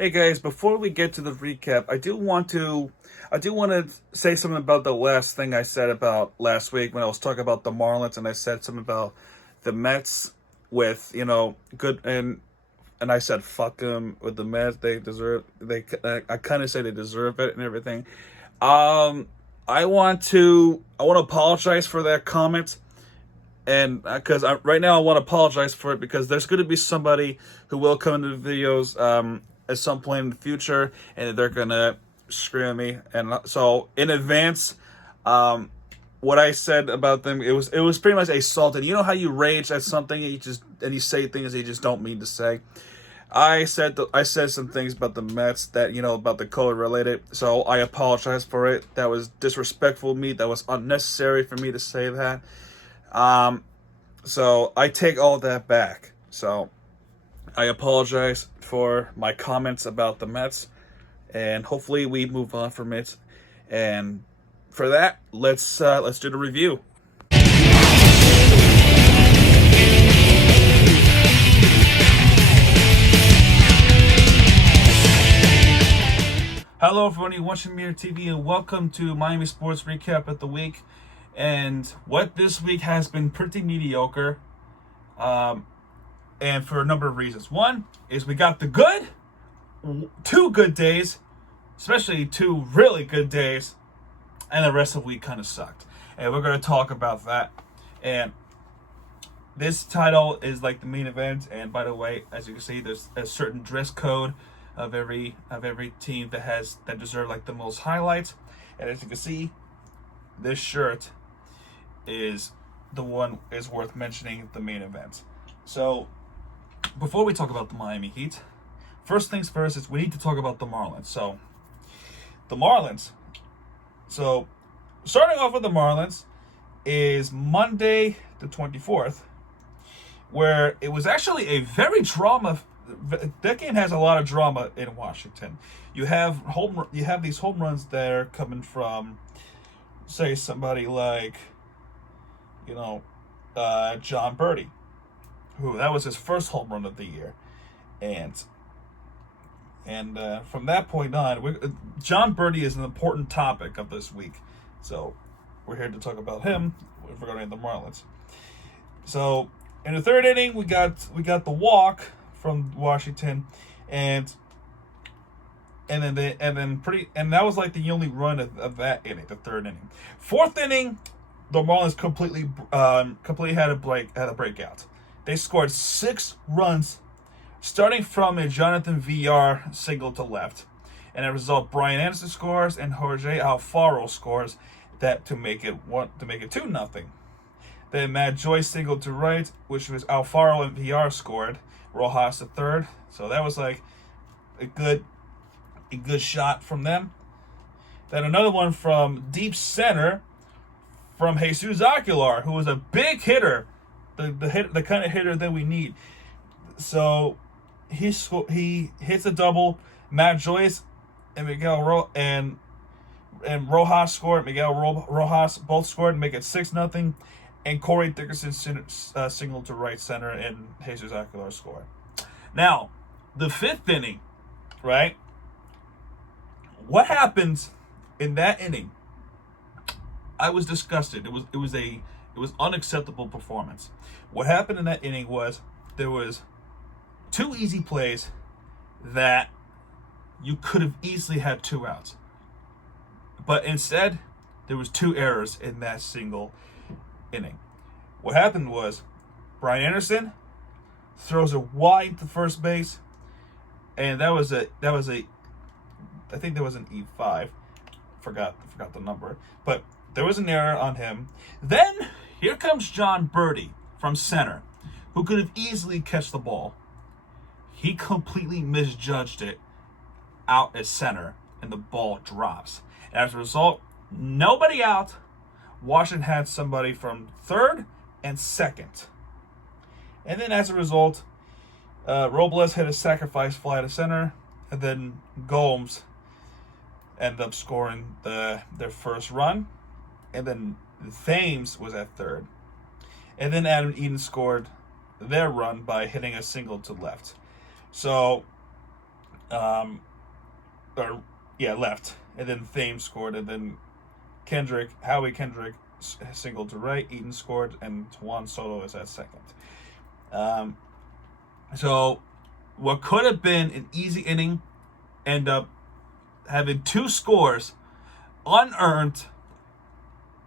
Hey guys, before we get to the recap, I do want to say something about the last thing I said about last week when I was talking about the Marlins, and I said something about the Mets with good, and I said fuck them with the Mets. I kind of say they deserve it and everything. Um, I want to apologize for that comment, and because right now I want to apologize for it because there's going to be somebody who will come into the videos at some point in the future, and they're gonna scream at me, and so in advance, what I said about them, it was pretty much a salt. And you know how you rage at something and you say things that you just don't mean to say. I said some things about the Mets that about the color related, so I apologize for it. That was disrespectful of me. That was unnecessary for me to say that. So I take all that back. So I apologize for my comments about the Mets, and hopefully we move on from it. And for that, let's do the review. Hello, everyone watching Mirror TV, and welcome to Miami Sports Recap of the Week. And what this week has been pretty mediocre, and for a number of reasons. One is we got two good days, especially two really good days, and the rest of the week kind of sucked. And we're going to talk about that. And this title is like the main event. And by the way, as you can see, there's a certain dress code of every team that deserve like the most highlights. And as you can see, this shirt is the one is worth mentioning, the main event. So before we talk about the Miami Heat, first things first is we need to talk about the Marlins. So the Marlins. So starting off with the Marlins is Monday the 24th, where it was actually a very drama. That game has a lot of drama in Washington. You have these home runs there coming from, say, somebody like, John Birdie, who that was his first home run of the year, and from that point on, John Birdie is an important topic of this week, so we're here to talk about him regarding the Marlins. So in the third inning, we got the walk from Washington, and that was like the only run of that inning, the third inning. Fourth inning, the Marlins completely had a breakout. They scored 6 runs, starting from a Jonathan VR single to left, and as a result, Brian Anderson scores and Jorge Alfaro scores that to make it 2-0. Then Matt Joyce singled to right, which was Alfaro and VR scored. Rojas the third, so that was like a good shot from them. Then another one from deep center from Jesus Aguilar, who was a big hitter, the kind of hitter that we need. So he hits a double. Matt Joyce and and Rojas scored. Miguel Rojas both scored and make it 6-0. And Corey Dickerson singled to right center, and Jesus Aguilar scored. Now, the fifth inning, right? What happened in that inning? I was disgusted. It was unacceptable performance. What happened in that inning was there was 2 easy plays that you could have easily had 2 outs, but instead there was 2 errors in that single inning. What happened was Brian Anderson throws it wide to first base, and that was I think there was an E5. Forgot the number, but there was an error on him. Then here comes John Birdie from center, who could have easily catch the ball. He completely misjudged it out at center, and the ball drops. And as a result, nobody out. Washington had somebody from third and second. And then as a result, Robles hit a sacrifice fly to center, and then Gomes ended up scoring their first run. And then Thames was at third. And then Adam Eaton scored their run by hitting a single to left. So left, and then Thames scored, and then Howie Kendrick singled to right, Eaton scored, and Juan Soto is at second. So what could have been an easy inning end up having 2 scores unearned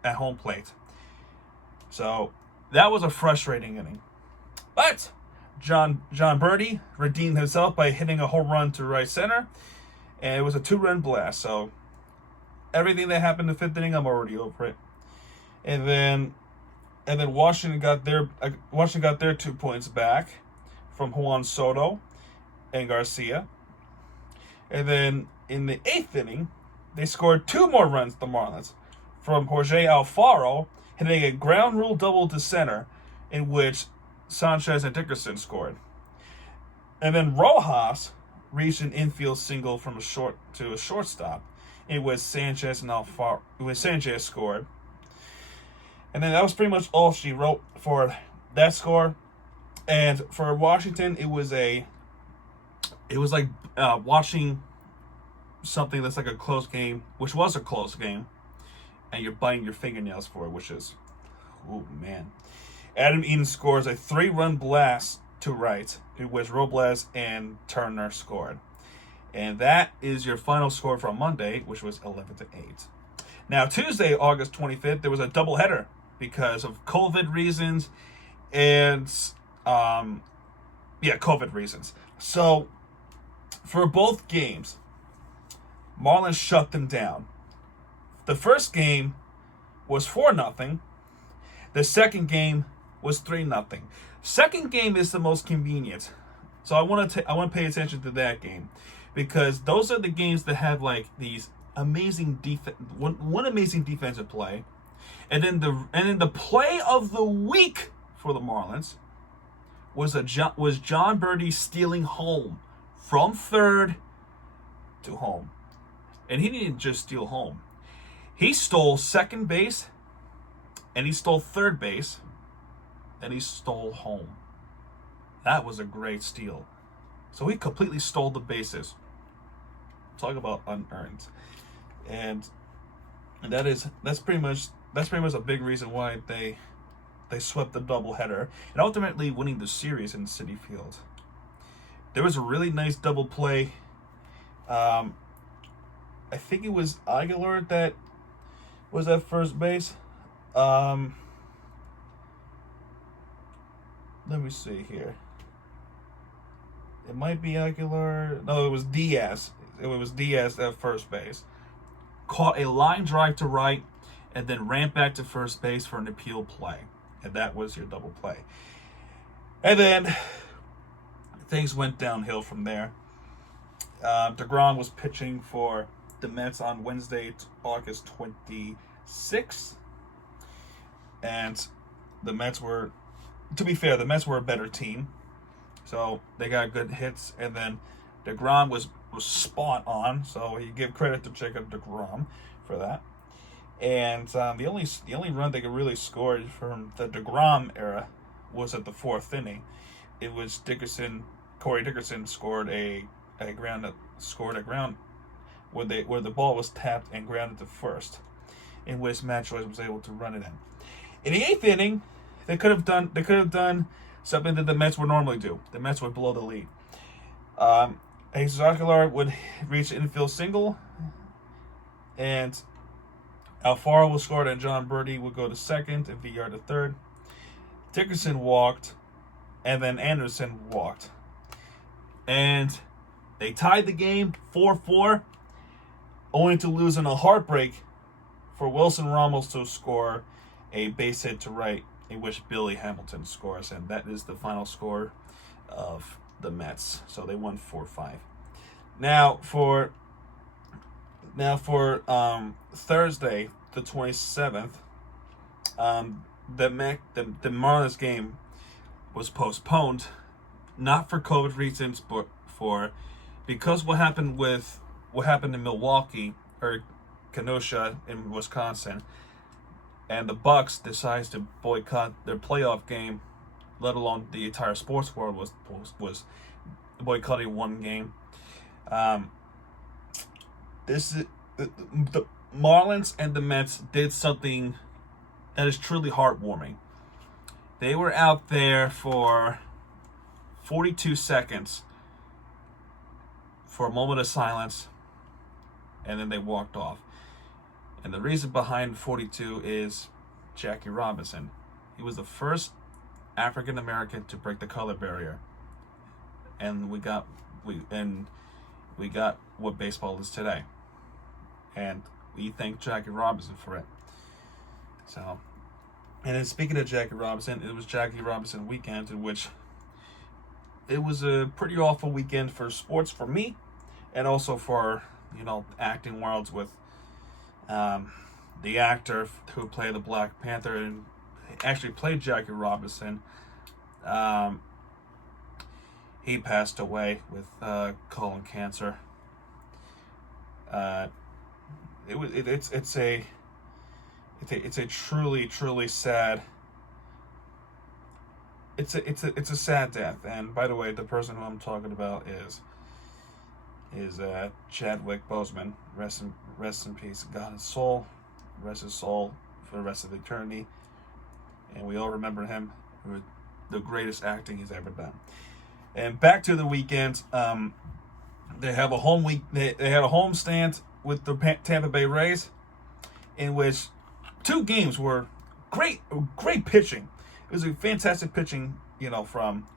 at home plate. So that was a frustrating inning. But John Birdie redeemed himself by hitting a home run to right center, and it was a 2-run blast. So everything that happened in the 5th inning, I'm already over it. And then Washington got their 2 points back from Juan Soto and Garcia. And then in the 8th inning, they scored 2 more runs, the Marlins, from Jorge Alfaro hitting a ground rule double to center, in which Sanchez and Dickerson scored. And then Rojas reached an infield single from a shortstop, in which Sanchez scored. And then that was pretty much all she wrote for that score. And for Washington, it was like watching something that's like a close game, which was a close game, and you're biting your fingernails for it, which is, oh man. Adam Eaton scores a 3-run blast to right, in which Robles and Turner scored. And that is your final score from Monday, which was 11-8. Now, Tuesday, August 25th, there was a doubleheader because of COVID reasons and, COVID reasons. So, for both games, Marlins shut them down. The first game was 4-0. The second game was 3-0. Second game is the most convenient. So I want to pay attention to that game, because those are the games that have like these amazing one amazing defensive play, and then the play of the week for the Marlins was John Birdie stealing home from third to home. And he didn't just steal home. He stole second base, and he stole third base, and he stole home. That was a great steal. So he completely stole the bases. Talk about unearned. And that's pretty much a big reason why they swept the doubleheader and ultimately winning the series in Citi Field. There was a really nice double play. I think it was Aguilar that was at first base. Let me see here. It might be Aguilar. No, it was Diaz. It was Diaz at first base. Caught a line drive to right and then ran back to first base for an appeal play. And that was your double play. And then things went downhill from there. DeGrom was pitching for the Mets on Wednesday, August 26th. And the Mets were, to be fair, the Mets were a better team. So they got good hits. And then DeGrom was spot on. So you give credit to Jacob DeGrom for that. And the only run they could really score from the DeGrom era was at the 4th inning. It was Corey Dickerson scored a ground where the ball was tapped and grounded to first, in which Matt Joyce was able to run it in. In the 8th inning, they could have done something that the Mets would normally do. The Mets would blow the lead. Jesus Aguilar would reach an infield single, and Alfaro was scored, and John Birdie would go to second, and Villar to third. Dickerson walked, and then Anderson walked. And they tied the game 4-4, only to lose in a heartbreak for Wilson Ramos to score a base hit to right, in which Billy Hamilton scores, and that is the final score of the Mets. So they won 4-5. Now for Thursday, the 27th, the Marlins game was postponed, not for COVID reasons, but because what happened in Milwaukee or Kenosha in Wisconsin, and the Bucks decides to boycott their playoff game, let alone the entire sports world was boycotting one game. Um, this is the Marlins and the Mets did something that is truly heartwarming. They were out there for 42 seconds for a moment of silence, and then they walked off. And the reason behind 42 is Jackie Robinson. He was the first African American to break the color barrier, and we got what baseball is today. And we thank Jackie Robinson for it. So, and then speaking of Jackie Robinson, it was Jackie Robinson weekend, in which it was a pretty awful weekend for sports for me, and also for acting worlds with the actor who played the Black Panther and actually played Jackie Robinson. He passed away with colon cancer. It's a truly sad. It's a sad death. And by the way, the person who I'm talking about is Chadwick Boseman. Rest in peace. God his soul, rest his soul for the rest of eternity. And we all remember him for the greatest acting he's ever done. And back to the weekend. They have a home week. They had a home stand with the Tampa Bay Rays, in which 2 games were great pitching. It was a fantastic pitching, from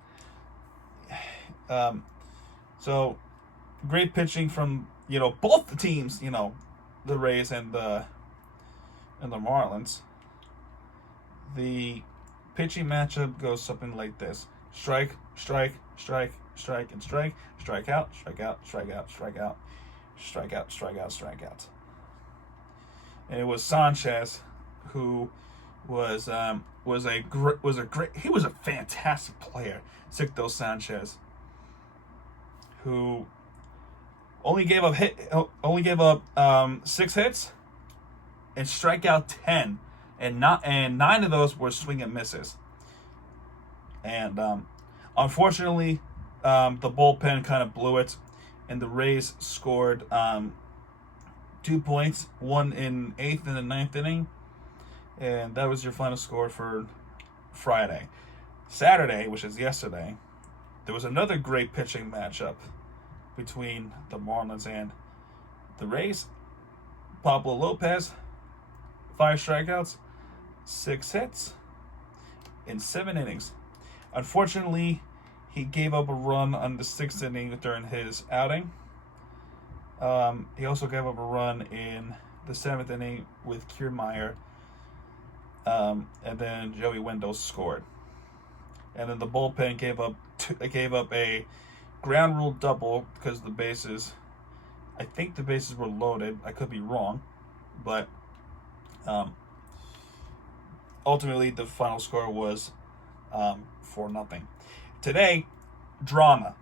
so great pitching from both the teams, the Rays and the Marlins. The pitching matchup goes something like this: strike, strike, strike, strike, and strike, strike out, strike out, strike out, strike out, strike out, strike out, strike out. And it was Sanchez who was a fantastic player, Sixto Sanchez, who only gave up 6 hits and strike out 10, and 9 of those were swing and misses. And unfortunately, the bullpen kind of blew it, and the Rays scored 2 points, one in 8th and the 9th inning, and that was your final score for Friday. Saturday, which is yesterday, there was another great pitching matchup between the Marlins and the Rays. Pablo Lopez, 5 strikeouts, 6 hits in 7 innings. Unfortunately, he gave up a run on the 6th inning during his outing. He also gave up a run in the 7th inning with Kiermaier. And then Joey Wendell scored. And then the bullpen gave up a ground rule double because I think the bases were loaded. I could be wrong, but ultimately the final score was 4-0. Today, drama.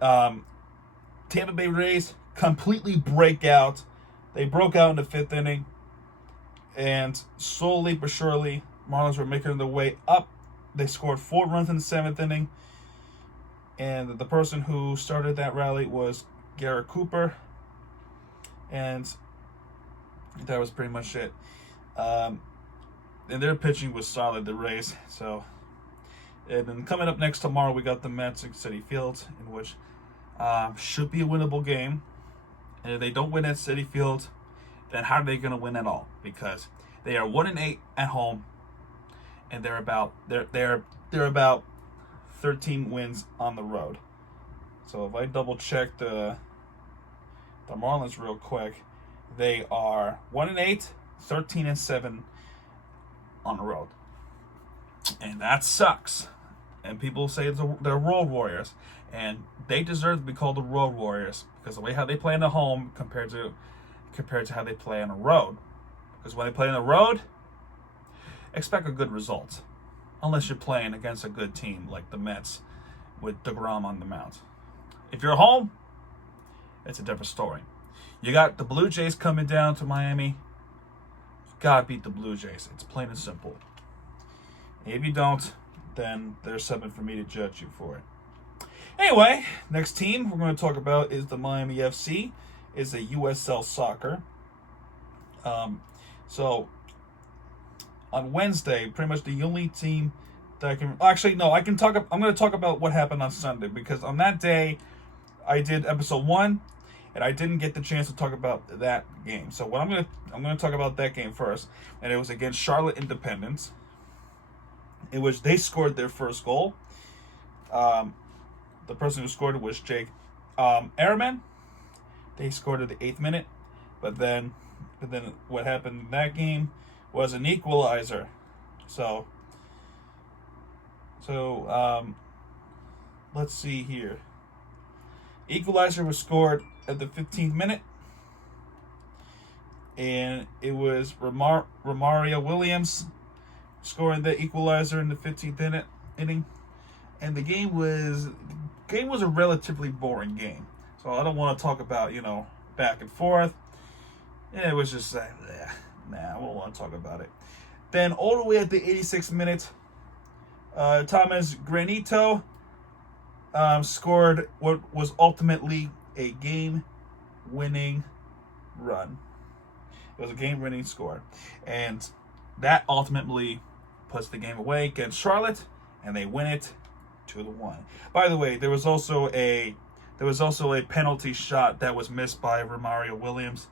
Tampa Bay Rays completely break out. They broke out in the 5th inning, and slowly but surely, Marlins were making their way up. They scored 4 runs in the 7th inning, and the person who started that rally was Garrett Cooper, and that was pretty much it. And their pitching was solid, the Rays. So, and then coming up next tomorrow, we got the Mets at Citi Field, in which should be a winnable game. And if they don't win at Citi Field, then how are they going to win at all? Because they are 1-8 at home, and they're about 13 wins on the road. So if I double check the Marlins real quick, they are 1-8, 13-7 on the road, and that sucks. And people say they're Road Warriors, and they deserve to be called the Road Warriors because the way how they play in the home compared to how they play on the road. Because when they play on the road, expect a good result, unless you're playing against a good team like the Mets with DeGrom on the mound. If you're home, it's a different story. You got the Blue Jays coming down to Miami. You've got to beat the Blue Jays. It's plain and simple. If you don't, then there's something for me to judge you for it. Anyway, next team we're going to talk about is the Miami FC. Is a USL Soccer. So on Wednesday, pretty much the only team that I can actually no, I can talk. I'm going to talk about what happened on Sunday because on that day, I did episode 1, and I didn't get the chance to talk about that game. So what I'm gonna talk about that game first, and it was against Charlotte Independence, in which they scored their first goal. The person who scored it was Jake Airman. They scored at the 8th minute, but then what happened in that game was an equalizer. So let's see here. Equalizer was scored at the 15th minute, and it was Romario Williams scoring the equalizer in the 15th inning. And the game was a relatively boring game. So I don't want to talk about, back and forth. It was just I don't want to talk about it. Then all the way at the 86th minute, Thomas Granito scored what was ultimately a game-winning run. It was a game-winning score, and that ultimately puts the game away against Charlotte, and they win it 2-1. By the way, there was also a penalty shot that was missed by Romario Williams,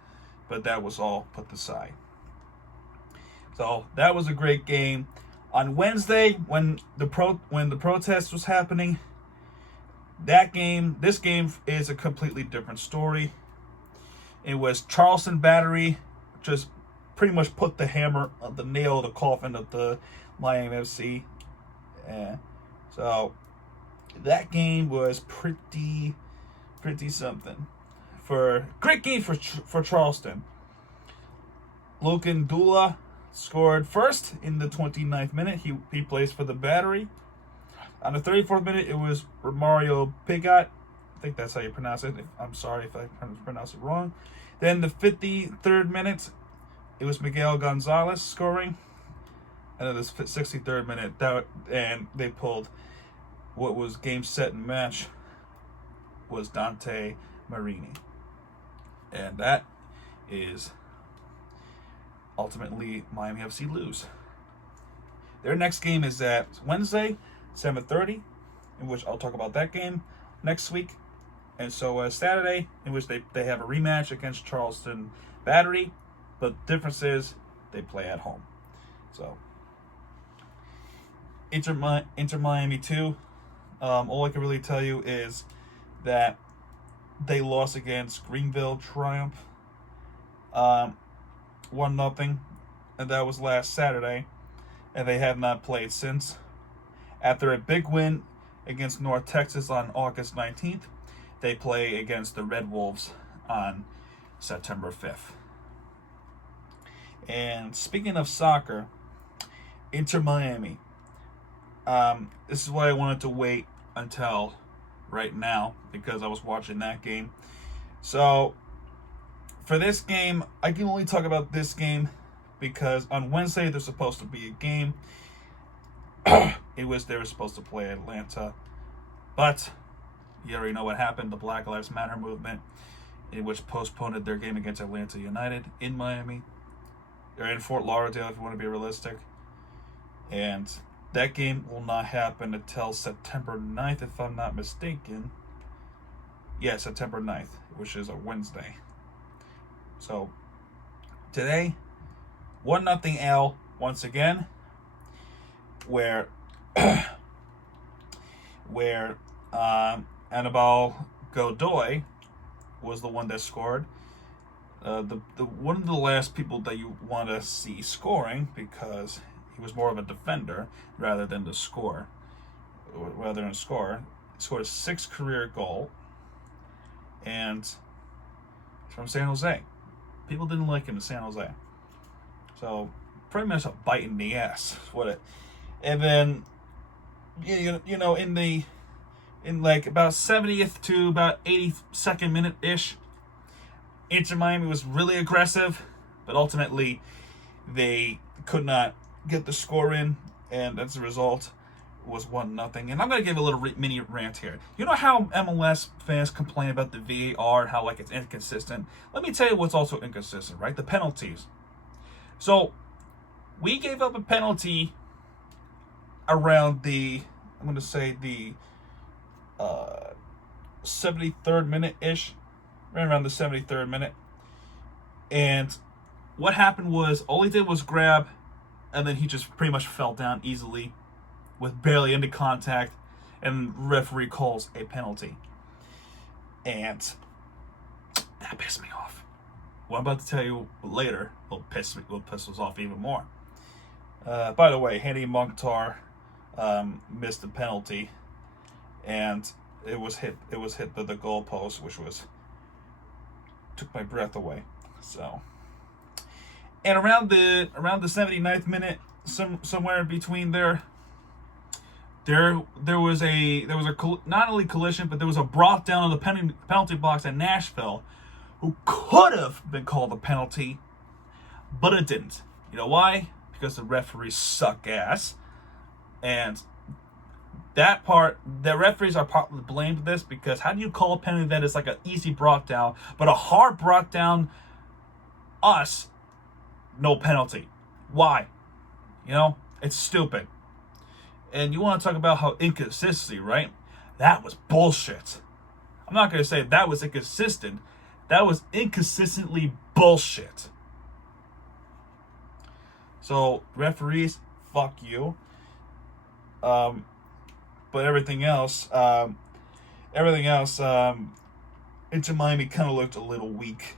but that was all put aside. So that was a great game. On Wednesday, when the protest was happening, this game is a completely different story. It was Charleston Battery just pretty much put the hammer on the nail of the coffin of the Miami FC. So that game was pretty something. Great game for Charleston. Logan Dula scored first in the 29th minute. He plays for the Battery. On the 34th minute, it was Romario Pigot. I think that's how you pronounce it. I'm sorry if I pronounce it wrong. Then the 53rd minute, it was Miguel Gonzalez scoring. And then the 63rd minute, and they pulled what was game, set, and match was Dante Marini. And that is ultimately Miami FC lose. Their next game is at Wednesday, 7:30, in which I'll talk about that game next week. And so Saturday, in which they have a rematch against Charleston Battery, but the difference is they play at home. So Inter Miami 2, all I can really tell you is that they lost against Greenville Triumph 1-0, and that was last Saturday, and they have not played since. After a big win against North Texas on August 19th, they play against the Red Wolves on September 5th. And speaking of soccer, Inter Miami. This is why I wanted to wait until right now, because I was watching that game. So for this game, I can only talk about this game because on Wednesday there's supposed to be a game. They were supposed to play Atlanta, but you already know what happened. The Black Lives Matter movement, in which postponed their game against Atlanta United in Miami. They're in Fort Lauderdale, if you want to be realistic. And that game will not happen until September 9th, if I'm not mistaken. Yeah, September 9th, which is a Wednesday. So, today, 1-0 L once again, where Anibal Godoy was the one that scored. The one of the last people that you want to see scoring, because he was more of a defender rather than the scorer. He scored a 6th career goal, and it's from San Jose. People didn't like him in San Jose, so pretty much a bite in the ass. And then in like about 70th to about 82nd minute ish, Inter Miami was really aggressive, but ultimately they could not get the score in, and as a result, was 1-0. And I'm gonna give a little mini rant here. You know how MLS fans complain about the VAR, how like it's inconsistent? Let me tell you what's also inconsistent, right? The penalties. So we gave up a penalty around the 73rd minute ish, right around the 73rd minute. And what happened was all he did was grab, and then he just pretty much fell down easily with barely any contact, and referee calls a penalty. And that pissed me off. What I'm about to tell you later will piss us off even more. By the way, Henry Mukhtar missed the penalty, and it was hit by the goalpost, which took my breath away. So, and around the 79th minute, somewhere in between there was a not only collision, but there was a brought down of the penalty box at Nashville, who could have been called a penalty, but it didn't. You know why? Because the referees suck ass, and the referees are partly blamed for this, because how do you call a penalty that is like an easy brought down, but a hard brought down us, no penalty? Why? You know, it's stupid. And you want to talk about how inconsistency, right? That was bullshit. I'm not going to say that was inconsistent. That was inconsistently bullshit. So, referees, fuck you. But everything else, Inter Miami kind of looked a little weak.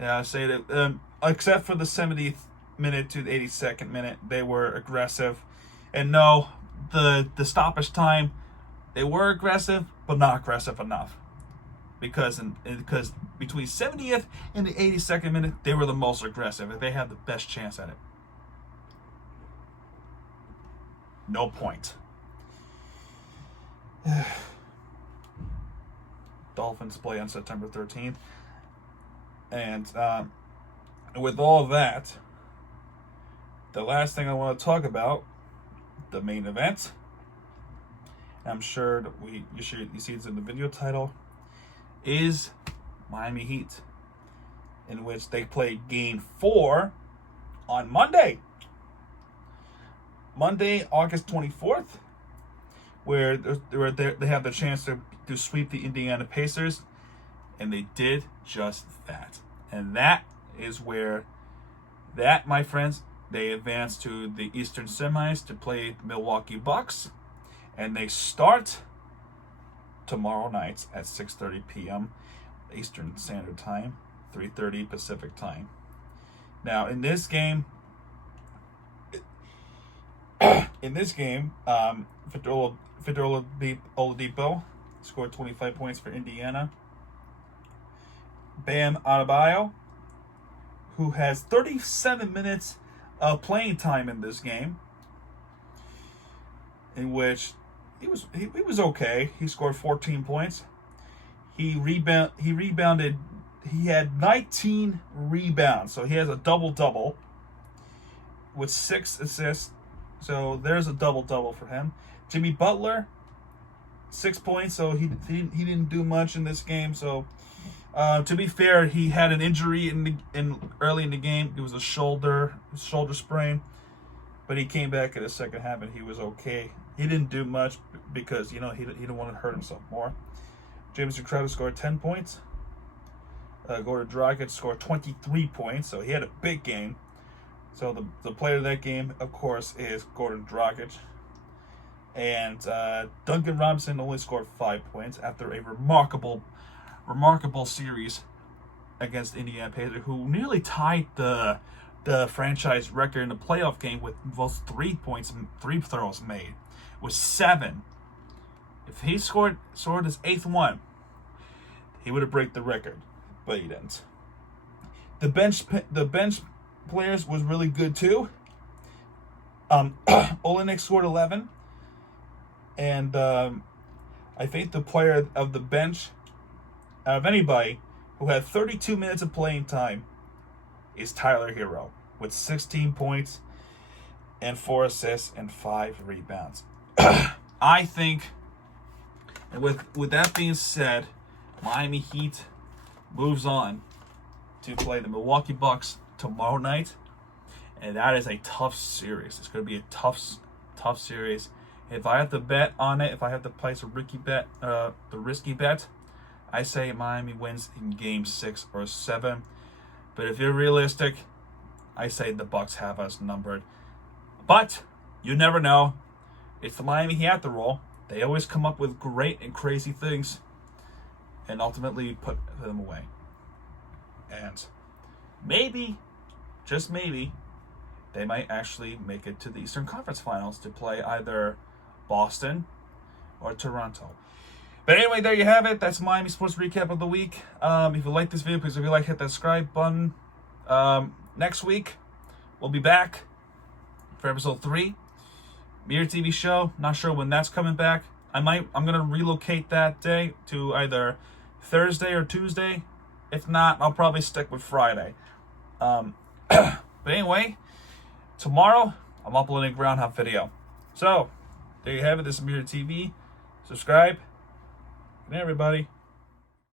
Yeah, I say that, except for the 70th minute to the 82nd minute, they were aggressive. And no, the stoppage time, they were aggressive, but not aggressive enough. Because between 70th and the 82nd minute, they were the most aggressive, and they had the best chance at it. No point. Dolphins play on September 13th. And with all that, the last thing I want to talk about, the main event, I'm sure that you see it's in the video title, is Miami Heat, in which they played Game 4 on Monday, August 24th, where they have the chance to sweep the Indiana Pacers, and they did just that. And that is where, my friends, they advance to the Eastern semis to play Milwaukee Bucks, and they start tomorrow night at 6:30 p.m. Eastern Standard Time, 3:30 Pacific Time. Now, in this game, Victor Oladipo scored 25 points for Indiana. Bam Adebayo, who has 37 minutes of playing time in this game, in which he was okay. He scored 14 points. He rebounded. He had 19 rebounds, so he has a double-double with 6 assists. So there's a double-double for him. Jimmy Butler, 6 points, so he didn't do much in this game. So to be fair, he had an injury early in the game. It was a shoulder sprain, but he came back in the second half and he was okay. He didn't do much because he didn't want to hurt himself more. James Crowder scored 10 points. Goran Dragic scored 23 points, so he had a big game. So the player of that game, of course, is Goran Dragic. And Duncan Robinson only scored 5 points after a remarkable series against Indiana Pacers, who nearly tied the franchise record in the playoff game with both 3 throws made, with 7. If he scored his 8th one, he would have broke the record, but he didn't. The bench players was really good too. Olenek scored 11, and I think the player of the bench out of anybody who had 32 minutes of playing time is Tyler Hero with 16 points. and 4 assists and 5 rebounds. I think, and with that being said, Miami Heat moves on to play the Milwaukee Bucks tomorrow night, and that is a tough series. It's going to be a tough series. If I have to bet on it, if I have to place a risky bet, I say Miami wins in Game 6 or 7. But if you're realistic, I say the Bucks have us numbered. But you never know. It's the Miami Heat after all. They always come up with great and crazy things and ultimately put them away. And maybe, just maybe, they might actually make it to the Eastern Conference Finals to play either Boston or Toronto. But anyway, there you have it. That's Miami Sports Recap of the week. If you like this video, please, if you like, hit that subscribe button. Next week, we'll be back for episode 3. Mirror TV show. Not sure when that's coming back. I'm gonna relocate that day to either Thursday or Tuesday. If not, I'll probably stick with Friday. But anyway, tomorrow I'm uploading a Groundhog video. So there you have it. This is Mirror TV. Subscribe. Good night, everybody.